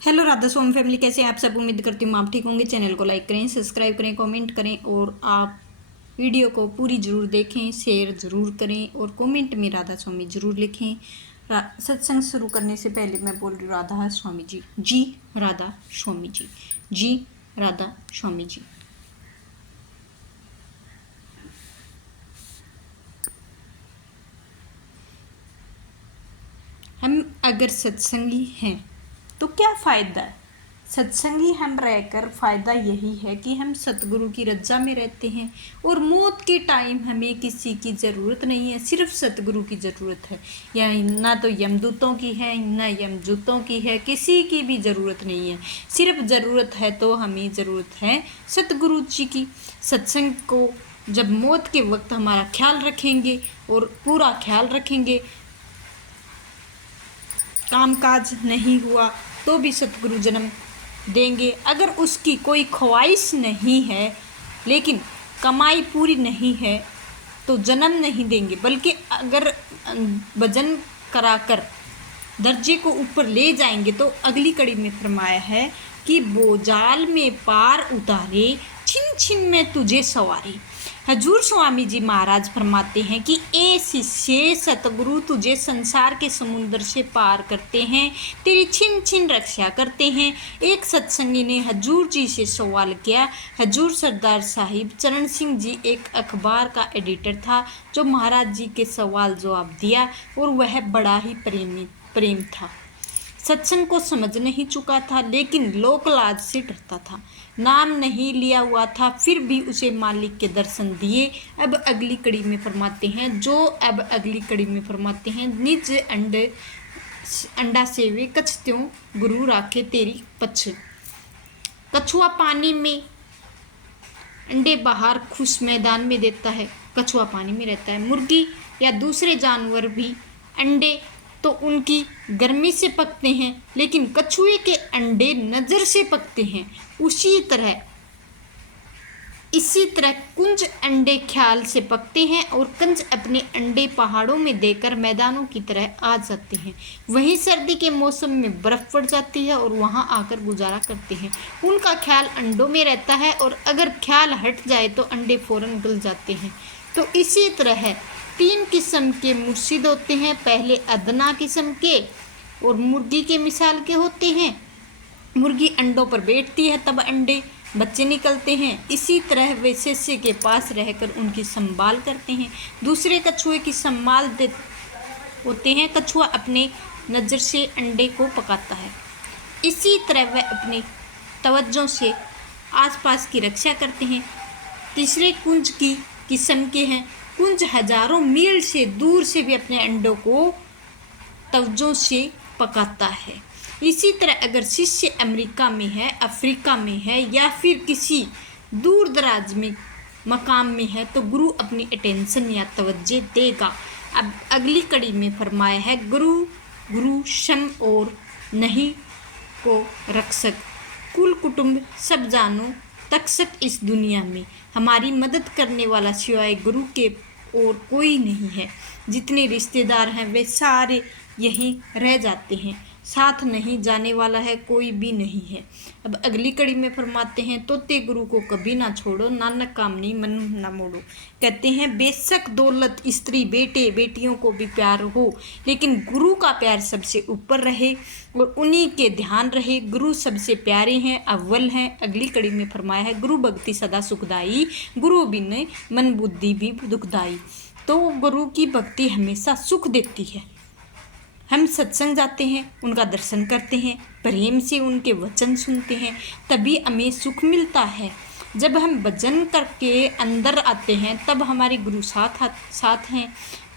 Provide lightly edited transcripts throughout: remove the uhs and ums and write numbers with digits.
Hello Radha स्वामी family, कैसे हैं आप सब। उम्मीद करती हूँ आप ठीक होंगे। चैनल को लाइक करें, सब्सक्राइब करें, कमेंट करें और आप वीडियो को पूरी ज़रूर देखें, शेयर ज़रूर करें और कमेंट में राधा स्वामी ज़रूर लिखें। सत्संग शुरू करने से पहले मैं बोल रही हूँ राधा स्वामी जी, जी राधा स्वामी जी, जी राधा स्वामी जी। हम अगर सत्संगी हैं तो क्या फ़ायदा है। सत्संगी हम रहकर फ़ायदा यही है कि हम सतगुरु की रज्जा में रहते हैं और मौत के टाइम हमें किसी की ज़रूरत नहीं है, सिर्फ सतगुरु की ज़रूरत है। या ना तो यमदूतों की है ना यमदूतों की है, किसी की भी ज़रूरत नहीं है। सिर्फ ज़रूरत है तो हमें ज़रूरत है सतगुरु जी की। सत्संग को जब मौत के वक्त हमारा ख्याल रखेंगे और पूरा ख्याल रखेंगे, कामकाज नहीं हुआ तो भी सतगुरु जन्म देंगे। अगर उसकी कोई ख्वाहिश नहीं है लेकिन कमाई पूरी नहीं है तो जन्म नहीं देंगे, बल्कि अगर भजन कराकर दर्जे को ऊपर ले जाएंगे तो अगली कड़ी में फरमाया है कि बोजाल में पार उतारे, छिन छिन में तुझे सवारी। हजूर स्वामी जी महाराज फरमाते हैं कि ए शिष्य, सतगुरु तुझे संसार के समुद्र से पार करते हैं, तेरी छिन छिन रक्षा करते हैं। एक सत्संगी ने हजूर जी से सवाल किया। हजूर सरदार साहिब चरण सिंह जी एक अखबार का एडिटर था जो महाराज जी के सवाल जवाब दिया और वह बड़ा ही प्रेम था। सत्संग को समझ नहीं चुका था लेकिन लोक लाज से डरता था। नाम नहीं लिया हुआ था फिर भी उसे मालिक के दर्शन दिए। अब अगली कड़ी में फरमाते हैं निज अंडा सेवे कछ त्यों, गुरु राखे तेरी पछ। कछुआ पानी में, अंडे बाहर खुश मैदान में देता है। कछुआ पानी में रहता है। मुर्गी या दूसरे जानवर भी अंडे तो उनकी गर्मी से पकते हैं, लेकिन कछुए के अंडे नज़र से पकते हैं। इसी तरह कुंज अंडे ख्याल से पकते हैं और कंज अपने अंडे पहाड़ों में देकर मैदानों की तरह आ जाते हैं। वहीं सर्दी के मौसम में बर्फ़ पड़ जाती है और वहां आकर गुजारा करते हैं। उनका ख्याल अंडों में रहता है और अगर ख्याल हट जाए तो अंडे फौरन गल जाते हैं। तो इसी तरह 3 किस्म के मुर्शिद होते हैं। पहले अदना किस्म के और मुर्गी के मिसाल के होते हैं। मुर्गी अंडों पर बैठती है तब अंडे बच्चे निकलते हैं। इसी तरह वे शिष्य के पास रहकर उनकी संभाल करते हैं। दूसरे कछुए की संभाल दे होते हैं। कछुआ अपने नज़र से अंडे को पकाता है। इसी तरह वह अपने तवज्जो से आसपास की रक्षा करते हैं। तीसरे कुंज की किस्म के हैं। कुंज हजारों मील से दूर से भी अपने अंडों को तवज्जो से पकाता है। इसी तरह अगर शिष्य अमेरिका में है, अफ्रीका में है या फिर किसी दूर दराज में मकाम में है तो गुरु अपनी अटेंशन या तवज्जो देगा। अब अगली कड़ी में फरमाया है गुरु शम और नहीं को रक्षक, कुल कुटुंब सब जानो तक्षक। इस दुनिया में हमारी मदद करने वाला सिवाय गुरु के और कोई नहीं है। जितने रिश्तेदार हैं वे सारे यहीं रह जाते हैं, साथ नहीं जाने वाला है कोई भी नहीं है। अब अगली कड़ी में फरमाते हैं तोते गुरु को कभी ना छोड़ो, नानक कामनी मन ना मोड़ो। कहते हैं बेशक दौलत, स्त्री, बेटे बेटियों को भी प्यार हो लेकिन गुरु का प्यार सबसे ऊपर रहे और उन्हीं के ध्यान रहे। गुरु सबसे प्यारे हैं, अव्वल हैं। अगली कड़ी में फरमाया है गुरु भक्ति सदा सुखदाई, गुरु बिन मन बुद्धि भी दुखदाई। तो गुरु की भक्ति हमेशा सुख देती है। हम सत्संग जाते हैं, उनका दर्शन करते हैं, प्रेम से उनके वचन सुनते हैं, तभी हमें सुख मिलता है। जब हम भजन करके अंदर आते हैं तब हमारे गुरु साथ हैं।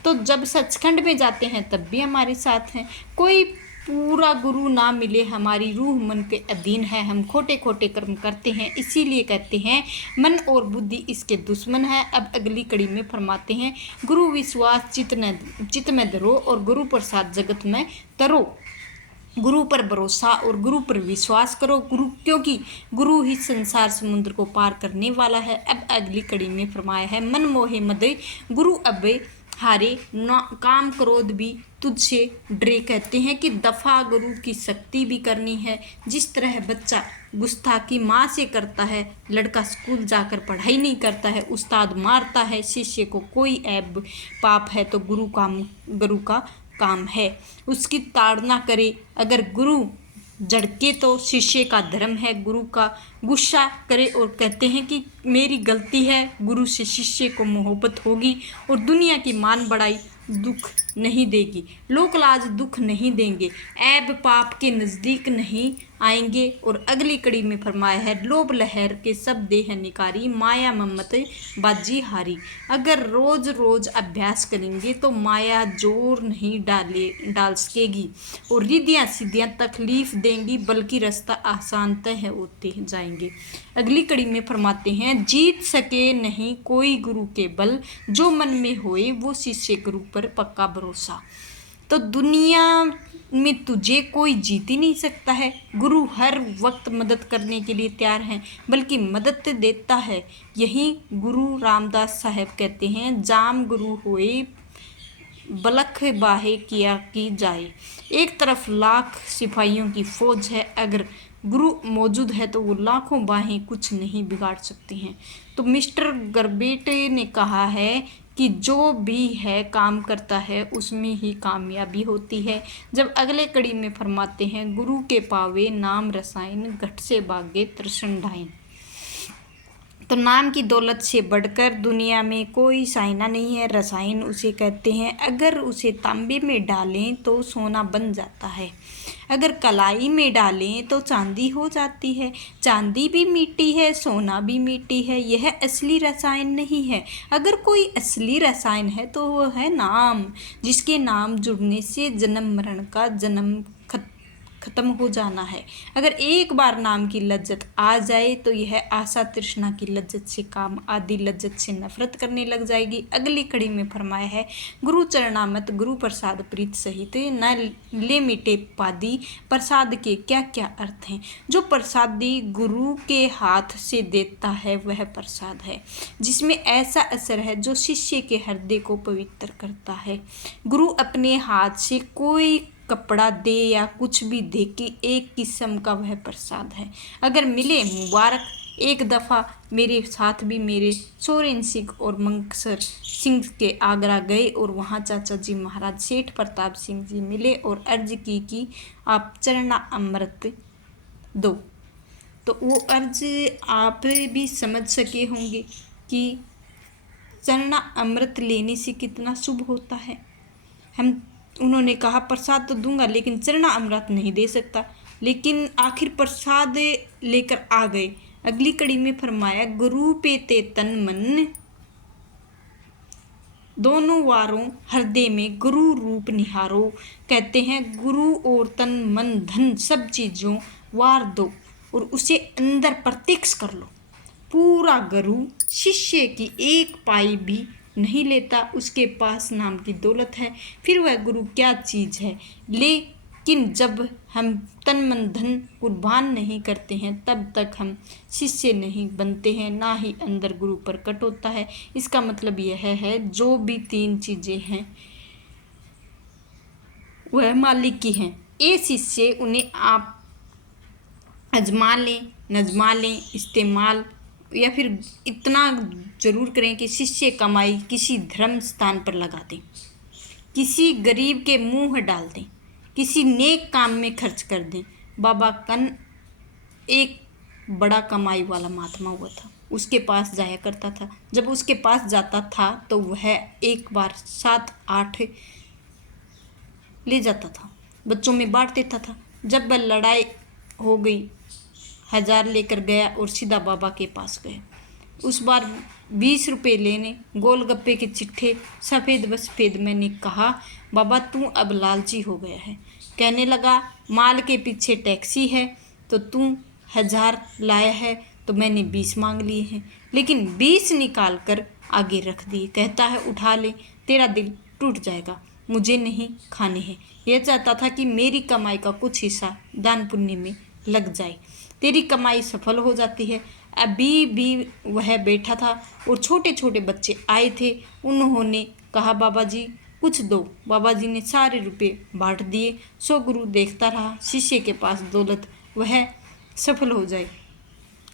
तो जब सचखंड में जाते हैं तब भी हमारे साथ हैं। कोई पूरा गुरु ना मिले, हमारी रूह मन के अधीन है, हम खोटे खोटे कर्म करते हैं। इसीलिए कहते हैं मन और बुद्धि इसके दुश्मन है। अब अगली कड़ी में फरमाते हैं गुरु विश्वास चित्त में धरो और गुरु प्रसाद जगत में तरो। गुरु पर भरोसा और गुरु पर विश्वास करो, क्योंकि गुरु ही संसार समुद्र को पार करने वाला है। अब अगली कड़ी में फरमाया है मन मोहे मद गुरु अबे हारे ना काम क्रोध भी तुझसे डरे। कहते हैं कि दफा गुरु की शक्ति भी करनी है। जिस तरह बच्चा गुस्ताखी माँ से करता है, लड़का स्कूल जाकर पढ़ाई नहीं करता है, उस्ताद मारता है शिष्य को, कोई ऐब पाप है तो गुरु का काम है उसकी ताड़ना करे। अगर गुरु झड़के तो शिष्य का धर्म है गुरु का गुस्सा करे। और कहते हैं कि मेरी गलती है, गुरु से शिष्य को मोहब्बत होगी और दुनिया की मान बढ़ाई दुख नहीं देगी, लोक लाज दुख नहीं देंगे, ऐब पाप के नज़दीक नहीं आएंगे। और अगली कड़ी में फरमाया है, लोभ लहर के सब देह निकारी, माया ममत बाजी हारी। अगर रोज रोज अभ्यास करेंगे तो माया जोर नहीं डाल सकेगी और रिद्धियाँ सिद्धियाँ तकलीफ देंगी, बल्कि रास्ता आसान तय होते जाएंगे। अगली कड़ी में फरमाते हैं, जीत सके नहीं कोई गुरु के बल, जो मन में होए वो शिष्य गुरु पर पक्का भरोसा। तो दुनिया में तुझे कोई जीत ही नहीं सकता है। गुरु हर वक्त मदद करने के लिए तैयार है, बल्कि मदद देता है। यही गुरु रामदास साहब कहते हैं, जाम गुरु होए बलख बाहे किया की जाए। एक तरफ लाख सिपाहियों की फौज है, अगर गुरु मौजूद है तो वो लाखों बाहें कुछ नहीं बिगाड़ सकती हैं। तो मिस्टर गर्बेटे ने कहा है कि जो भी है काम करता है उसमें ही कामयाबी होती है। जब अगले कड़ी में फरमाते हैं, गुरु के पावे नाम रसायन, घट से भागे तृष्ण ढाइन। तो नाम की दौलत से बढ़कर दुनिया में कोई साइना नहीं है। रसायन उसे कहते हैं, अगर उसे तांबे में डालें तो सोना बन जाता है, अगर कलाई में डालें तो चांदी हो जाती है। चांदी भी मिट्टी है, सोना भी मिट्टी है, यह असली रसायन नहीं है। अगर कोई असली रसायन है तो वह है नाम, जिसके नाम जुड़ने से जन्म मरण का जन्म खत्म हो जाना है। अगर एक बार नाम की लज्जत आ जाए तो यह आशा तृष्णा की लज्जत से, काम आदि लज्जत से नफरत करने लग जाएगी। अगली कड़ी में फरमाया है, गुरु चरणामत गुरु प्रसाद प्रीत सहित, न ले मिटे पादी। प्रसाद के क्या क्या अर्थ हैं? जो प्रसादी गुरु के हाथ से देता है वह प्रसाद है, जिसमें ऐसा असर है जो शिष्य के हृदय को पवित्र करता है। गुरु अपने हाथ से कोई कपड़ा दे या कुछ भी दे कि एक किस्म का वह प्रसाद है। अगर मिले मुबारक। एक दफ़ा मेरे साथ भी मेरे सोरेन सिंह और मंकसर सिंह के आगरा गए और वहाँ चाचा जी महाराज सेठ प्रताप सिंह जी मिले और अर्ज की कि आप चरना अमृत दो। तो वो अर्ज आप भी समझ सके होंगे कि चरना अमृत लेने से कितना शुभ होता है। उन्होंने कहा प्रसाद तो दूंगा लेकिन चरना अमृत नहीं दे सकता, लेकिन आखिर प्रसाद लेकर आ गए। अगली कड़ी में फरमाया, गुरु पे ते तन मन, दोनों वारों हृदय में गुरु रूप निहारो। कहते हैं गुरु और तन मन धन सब चीज़ों वार दो और उसे अंदर प्रत्यक्ष कर लो। पूरा गुरु शिष्य की एक पाई भी नहीं लेता, उसके पास नाम की दौलत है, फिर वह गुरु क्या चीज़ है। लेकिन जब हम तन मन धन कुर्बान नहीं करते हैं तब तक हम शिष्य नहीं बनते हैं, ना ही अंदर गुरु प्रकट होता है। इसका मतलब यह है जो भी तीन चीज़ें हैं वह मालिक की हैं। ये शिष्य उन्हें आप आजमा लें, नजमा लें, इस्तेमाल या फिर इतना ज़रूर करें कि शिष्य कमाई किसी धर्म स्थान पर लगा दें, किसी गरीब के मुंह डाल दें, किसी नेक काम में खर्च कर दें। बाबा कन एक बड़ा कमाई वाला महात्मा हुआ था, उसके पास जाया करता था। जब उसके पास जाता था तो वह एक बार 7-8 ले जाता था, बच्चों में बांट देता था। जब वह लड़ाई हो गई 1000 लेकर गया और सीधा बाबा के पास गया। उस बार 20 रुपये लेने, गोलगप्पे के चिट्ठे, सफ़ेद व सफ़ेद। मैंने कहा बाबा तू अब लालची हो गया है। कहने लगा माल के पीछे टैक्सी है तो तू 1000 लाया है तो मैंने 20 मांग लिए हैं, लेकिन 20 निकाल कर आगे रख दिए। कहता है उठा ले, तेरा दिल टूट जाएगा, मुझे नहीं खाने हैं। यह चाहता था कि मेरी कमाई का कुछ हिस्सा दान पुण्य में लग जाए। तेरी कमाई सफल हो जाती है। अभी भी वह बैठा था और छोटे छोटे बच्चे आए थे, उन्होंने कहा, बाबा जी कुछ दो। बाबा जी ने सारे रुपये बांट दिए। सो गुरु देखता रहा शिष्य के पास दौलत वह सफल हो जाए।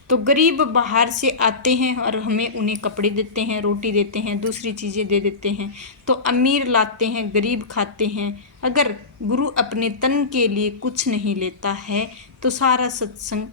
तो गरीब बाहर से आते हैं और हमें उन्हें कपड़े देते हैं, रोटी देते हैं, दूसरी चीज़ें दे देते हैं। तो अमीर लाते हैं, गरीब खाते हैं। अगर गुरु अपने तन के लिए कुछ नहीं लेता है तो सारा सत्संग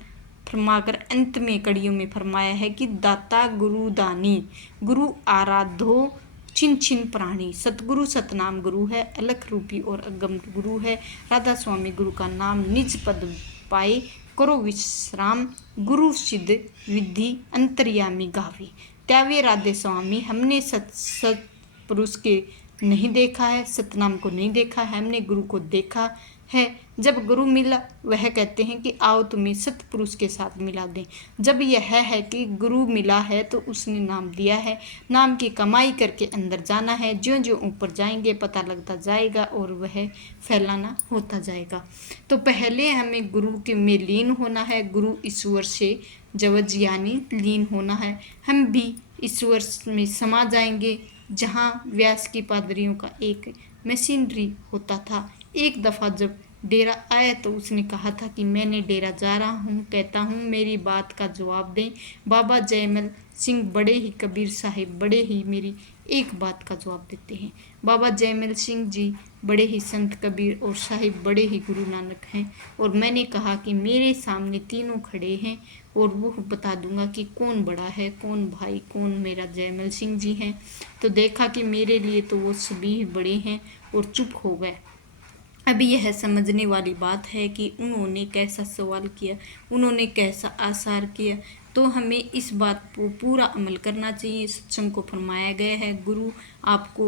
फरमाकर अंत में कड़ियों में फरमाया है कि दाता गुरु दानी, गुरु आराधो छिन छिन प्राणी। सतगुरु सतनाम गुरु है, अलख रूपी और अगम गुरु है। राधा स्वामी गुरु का नाम निज पद पाए, करो विश्राम, गुरु सिद्ध विधि अंतर्यामी गावी। त्यावे राधे स्वामी, हमने सत पुरुष के नहीं देखा है, सतनाम को नहीं देखा है, हमने गुरु को देखा है। जब गुरु मिला वह कहते हैं कि आओ तुम्हें सतपुरुष के साथ मिला दें। जब यह है कि गुरु मिला है तो उसने नाम दिया है, नाम की कमाई करके अंदर जाना है। ज्यों ज्यों ऊपर जाएंगे पता लगता जाएगा और वह फैलाना होता जाएगा। तो पहले हमें गुरु के में लीन होना है, गुरु ईश्वर से जवज यानी लीन होना है। हम भी ईश्वर में समा जाएंगे। जहाँ व्यास की पादरियों का एक मशीनरी होता था। एक दफ़ा जब डेरा आया तो उसने कहा था कि मैंने डेरा जा रहा हूँ, कहता हूँ मेरी बात का जवाब दें। बाबा जयमल सिंह बड़े ही कबीर साहिब बड़े ही मेरी एक बात का जवाब देते हैं। बाबा जयमल सिंह जी बड़े ही संत कबीर और साहिब बड़े ही गुरु नानक हैं। और मैंने कहा कि मेरे सामने तीनों खड़े हैं और वो बता दूंगा कि कौन बड़ा है, कौन भाई, कौन मेरा जयमल सिंह जी हैं। तो देखा कि मेरे लिए तो वो सभी बड़े हैं और चुप हो गए। अभी यह समझने वाली बात है कि उन्होंने कैसा सवाल किया, उन्होंने कैसा आसार किया। तो हमें इस बात को पूरा अमल करना चाहिए। सत्संग को फरमाया गया है। गुरु आपको,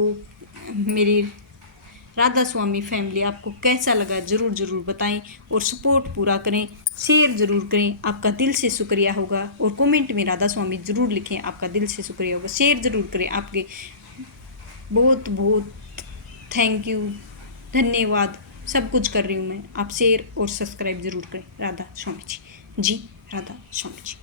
मेरी राधा स्वामी फैमिली आपको कैसा लगा ज़रूर ज़रूर बताएं और सपोर्ट पूरा करें, शेयर ज़रूर करें। आपका दिल से शुक्रिया होगा। और कमेंट में राधा स्वामी ज़रूर लिखें, आपका दिल से शुक्रिया होगा। शेयर ज़रूर करें। आपके बहुत बहुत थैंक यू, धन्यवाद। सब कुछ कर रही हूँ मैं। आप शेयर और सब्सक्राइब ज़रूर करें। राधा स्वामी जी, जी राधा स्वामी जी।